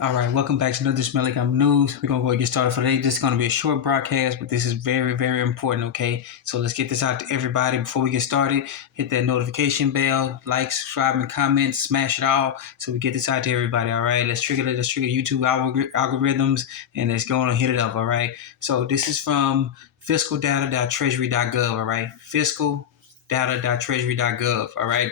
All right, welcome back to another Smell Like I'm News. We're going to go and get started for today. This is going to be a short broadcast, but this is very, very important, okay? So let's get this out to everybody. Before we get started, hit that notification bell, like, subscribe, and comment, smash it all so we get this out to everybody, all right? Let's trigger YouTube algorithms, and let's go on and hit it up, all right? So this is from fiscaldata.treasury.gov, all right? Fiscal.data.treasury.gov, all right?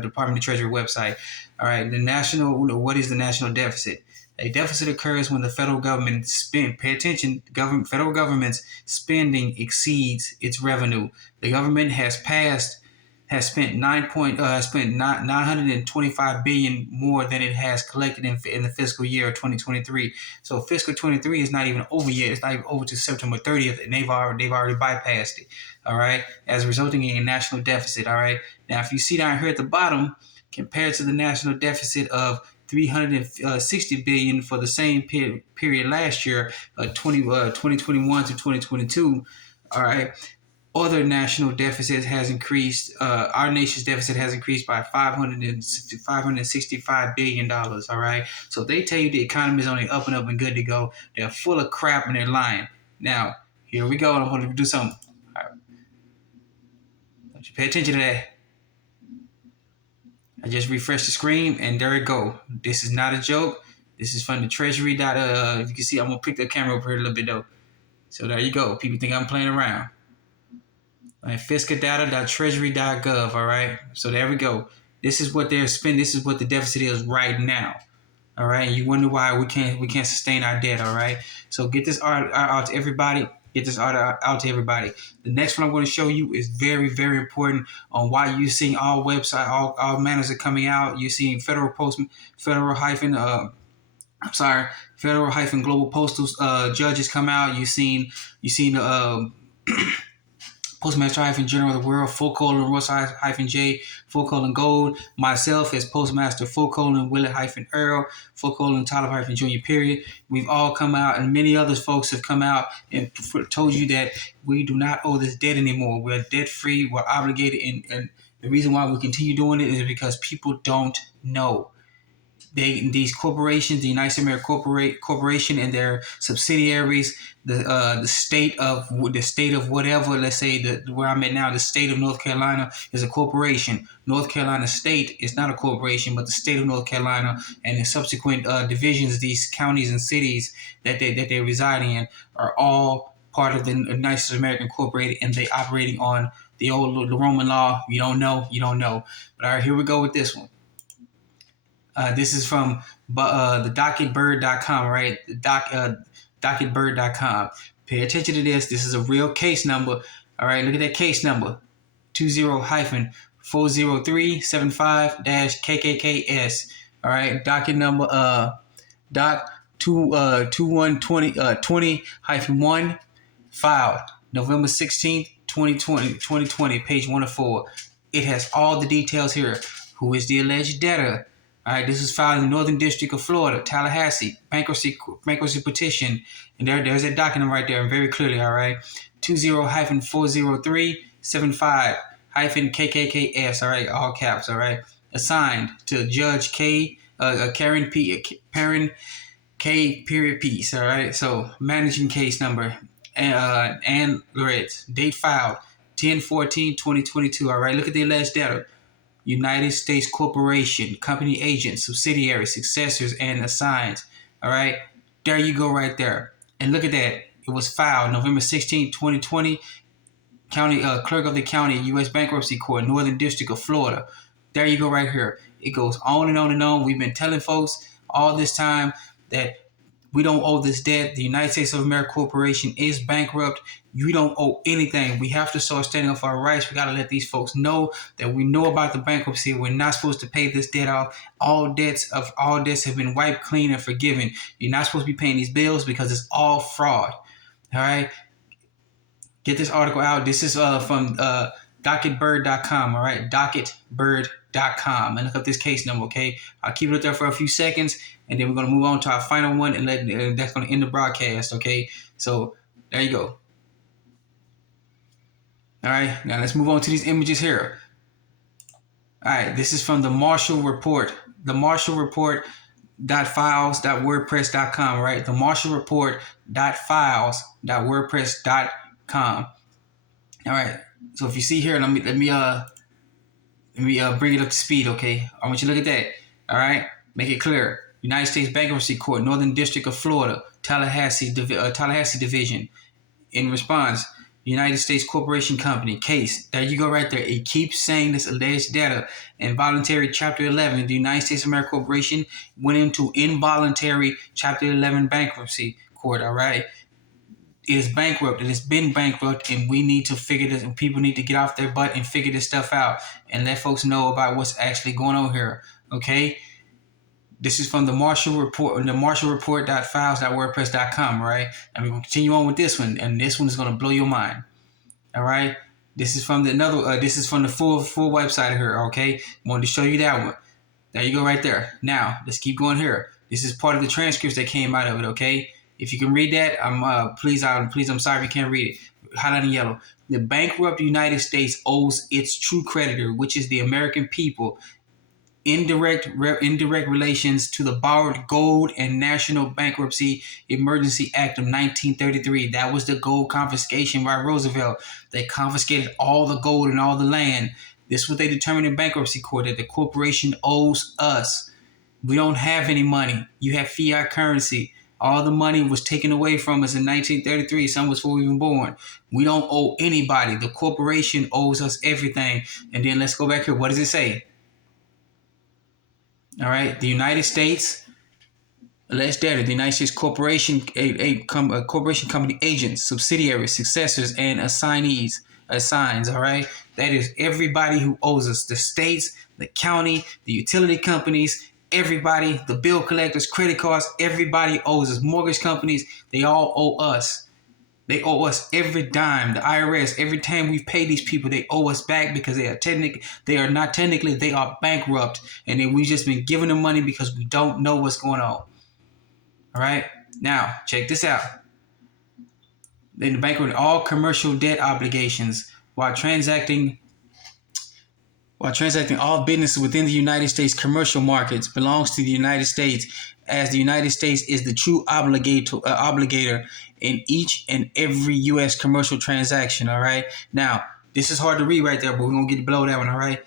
Department of Treasury website. All right, what is the national deficit? A deficit occurs when the federal government federal government's spending exceeds its revenue. The government has spent 925 billion more than it has collected in the fiscal year of 2023. So fiscal 23 is not even over yet. It's not even over to September 30th, and they've already bypassed it. All right, as resulting in a national deficit. All right, now if you see down here at the bottom, compared to the national deficit of 360 billion for the same period last year, 2021 to 2022. All right, other national deficits has increased. Our nation's deficit has increased by $565 billion. All right, so they tell you the economy is on the up and up and good to go. They're full of crap and they're lying. Now here we go. I'm going to do something. All right. Don't you pay attention to that. I just refreshed the screen and there it go. This is not a joke. This is from the Treasury. You can see I'm gonna pick the camera up here a little bit though. So there you go. People think I'm playing around. All right, fiscaldata.treasury.gov. All right. So there we go. This is what they're spending. This is what the deficit is right now. All right. And you wonder why we can't sustain our debt. All right. So get this out to everybody. Get this out to everybody. The next one I'm going to show you is very, very important on why you're seeing all manners are coming out. You're seeing federal global postal judges come out. You've seen Postmaster-General of the World, Ross-J, Gold, myself as Postmaster, Willett-Earl, Tyler-Jr. period. We've all come out, and many other folks have come out and told you that we do not owe this debt anymore. We're debt-free, we're obligated, and the reason why we continue doing it is because people don't know. These corporations, the United States American Corporation and their subsidiaries, the state of whatever, let's say where I'm at now, the state of North Carolina is a corporation. North Carolina State is not a corporation, but the state of North Carolina and the subsequent divisions, these counties and cities that they reside in, are all part of the United States American Corporated, and they operating on the Roman law. You don't know. But all right, here we go with this one. This is from the docketbird.com, right? Docketbird.com. Pay attention to this. This is a real case number. All right, look at that case number. 20-40375-KKKS. All right, docket number doc 2120-1 filed November 16th, 2020, page 104. It has all the details here. Who is the alleged debtor? All right, this is filed in the Northern District of Florida, Tallahassee, bankruptcy petition. And there's that document right there, very clearly, all right? 20-40375-KKKS, all right, all caps, all right? Assigned to Judge Karen K. Peace, all right? So, managing case number, and Loretz, date filed, 10/14/2022, all right? Look at the alleged debtor. United States Corporation, company agents, subsidiaries, successors, and assigns. All right, there you go right there. And look at that. It was filed November 16, 2020, county clerk of the county, U.S. Bankruptcy Court, Northern District of Florida. There you go right here. It goes on and on and on. We've been telling folks all this time that we don't owe this debt. The United States of America Corporation is bankrupt. You don't owe anything. We have to start standing up for our rights. We got to let these folks know that we know about the bankruptcy. We're not supposed to pay this debt off. All debts have been wiped clean and forgiven. You're not supposed to be paying these bills because it's all fraud. All right? Get this article out. This is from docketbird.com. All right? Docketbird.com. And look up this case number, okay? I'll keep it up there for a few seconds, and then we're going to move on to our final one, and that's going to end the broadcast, okay? So there you go. All right, now let's move on to these images here. All right, this is from the Marshall Report. The Marshall Report .files.wordpress.com, right? The Marshall Report .files.wordpress.com. All right. So if you see here, let me bring it up to speed, okay? I want you to look at that. All right? Make it clear. United States Bankruptcy Court, Northern District of Florida, Tallahassee Division. In response, United States Corporation Company case. There you go right there. It keeps saying this alleged data. Involuntary Chapter 11. The United States of America Corporation went into involuntary Chapter 11 bankruptcy court, all right? It is bankrupt. It has been bankrupt, and we need to figure this. And people need to get off their butt and figure this stuff out, and let folks know about what's actually going on here. Okay, this is from the Marshall Report, the Marshall Report.files.wordpress.com. Right, and we're gonna continue on with this one, and this one is gonna blow your mind. All right, this is from the this is from the full website here. Okay, wanted to show you that one. There you go, right there. Now let's keep going here. This is part of the transcripts that came out of it. Okay. If you can read that, I'm sorry if you can't read it. Highlight in yellow. The bankrupt United States owes its true creditor, which is the American people, indirect relations to the borrowed Gold and National Bankruptcy Emergency Act of 1933. That was the gold confiscation by Roosevelt. They confiscated all the gold and all the land. This is what they determined in bankruptcy court, that the corporation owes us. We don't have any money. You have fiat currency. All the money was taken away from us in 1933. Some was before we were born. We don't owe anybody. The corporation owes us everything. And then let's go back here. What does it say? All right. The United States, alleged debtor, the United States Corporation, corporation company agents, subsidiaries, successors, and assigns. All right. That is everybody who owes us. The states, the county, the utility companies, everybody, the bill collectors, credit cards, everybody owes us. Mortgage companies, they all owe us. They owe us every dime. The IRS, every time we've paid these people, they owe us back because they are bankrupt. And then we've just been giving them money because we don't know what's going on. All right. Now, check this out. Then the bankrupt all commercial debt obligations while transacting all business within the United States commercial markets belongs to the United States, as the United States is the true obligator in each and every U.S. commercial transaction. All right. Now, this is hard to read right there, but we're going to get below that one. All right.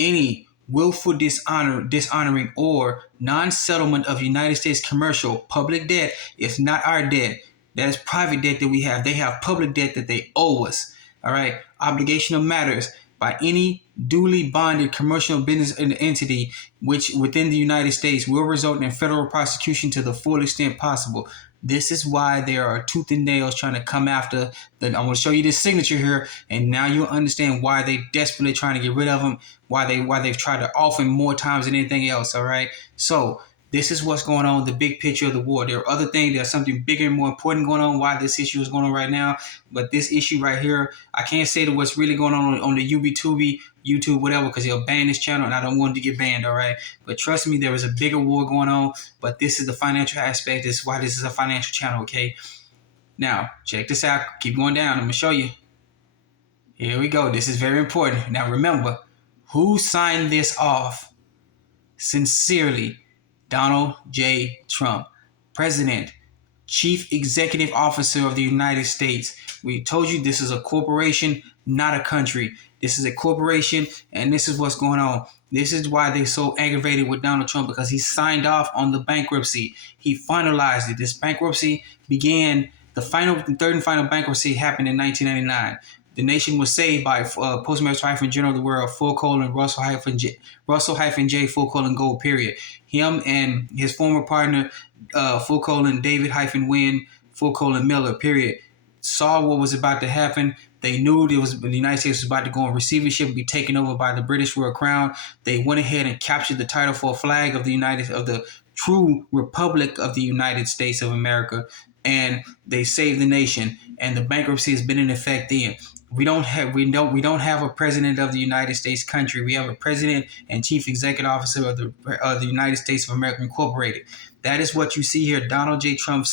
Any willful dishonoring or non-settlement of United States commercial public debt is not our debt. That is private debt that we have. They have public debt that they owe us. All right. Obligation of matters by any duly bonded commercial business entity which within the United States will result in federal prosecution to the full extent possible. This is why there are tooth and nails trying to come after I'm going to show you this signature here, and now you'll understand why they desperately trying to get rid of them, why they've tried to offer him more times than anything else. All right. So this is what's going on, the big picture of the war. There are other things, there's something bigger and more important going on, why this issue is going on right now. But this issue right here, I can't say that what's really going on the YouTube, whatever, because they'll ban this channel, and I don't want it to get banned, all right? But trust me, there is a bigger war going on, but this is the financial aspect. This is why this is a financial channel, okay? Now, check this out. Keep going down. I'm going to show you. Here we go. This is very important. Now, remember, who signed this off? Sincerely, Donald J. Trump, President, Chief Executive Officer of the United States. We told you this is a corporation, not a country. This is a corporation, and this is what's going on. This is why they're so aggravated with Donald Trump, because he signed off on the bankruptcy. He finalized it. This bankruptcy began, the third and final bankruptcy happened in 1999. The nation was saved by Postmaster General of the World, Russell-J, Gold, period. Him and his former partner, David-Wynn, Miller, period, saw what was about to happen. They knew the United States was about to go in receivership and be taken over by the British Royal Crown. They went ahead and captured the title for a flag of the true Republic of the United States of America, and they saved the nation. And the bankruptcy has been in effect then. We don't have a president of the United States country. We have a president and chief executive officer of the United States of America Incorporated. That is what you see here. Donald J. Trump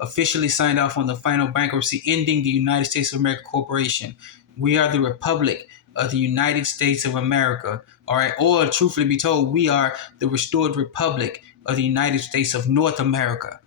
officially signed off on the final bankruptcy, ending the United States of America Corporation. We are the Republic of the United States of America. All right, or truthfully be told, we are the restored republic of the United States of North America.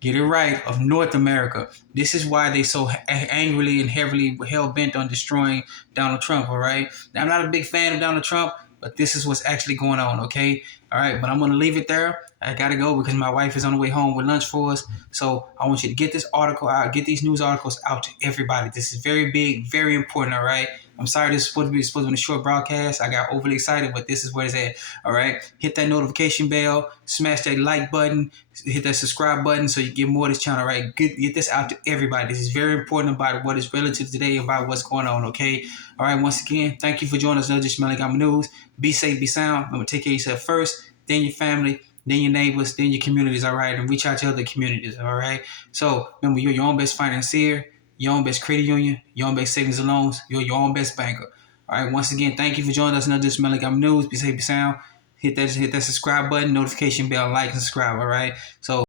Get it right, of North America. This is why they so angrily and heavily hell bent on destroying Donald Trump. All right. Now, I'm not a big fan of Donald Trump, but this is what's actually going on. Okay. All right. But I'm gonna leave it there. I gotta go because my wife is on the way home with lunch for us. So I want you to get this article out, get these news articles out to everybody. This is very big, very important. All right. I'm sorry this is supposed to be a short broadcast. I got overly excited, but this is where it's at. All right. Hit that notification bell, smash that like button, hit that subscribe button so you get more of this channel. All right. Get this out to everybody. This is very important about what is relative today, about what's going on. Okay. All right. Once again, thank you for joining us. Another Smelling Gum News. Be safe, be sound. Remember, take care of yourself first, then your family, then your neighbors, then your communities. All right. And reach out to other communities. All right. So remember, you're your own best financier, your own best credit union, your own best savings and loans, you're your own best banker. All right, once again, thank you for joining us. Another Smelling Gum News. Be safe, be sound. Hit that subscribe button, notification bell, like, and subscribe. All right. So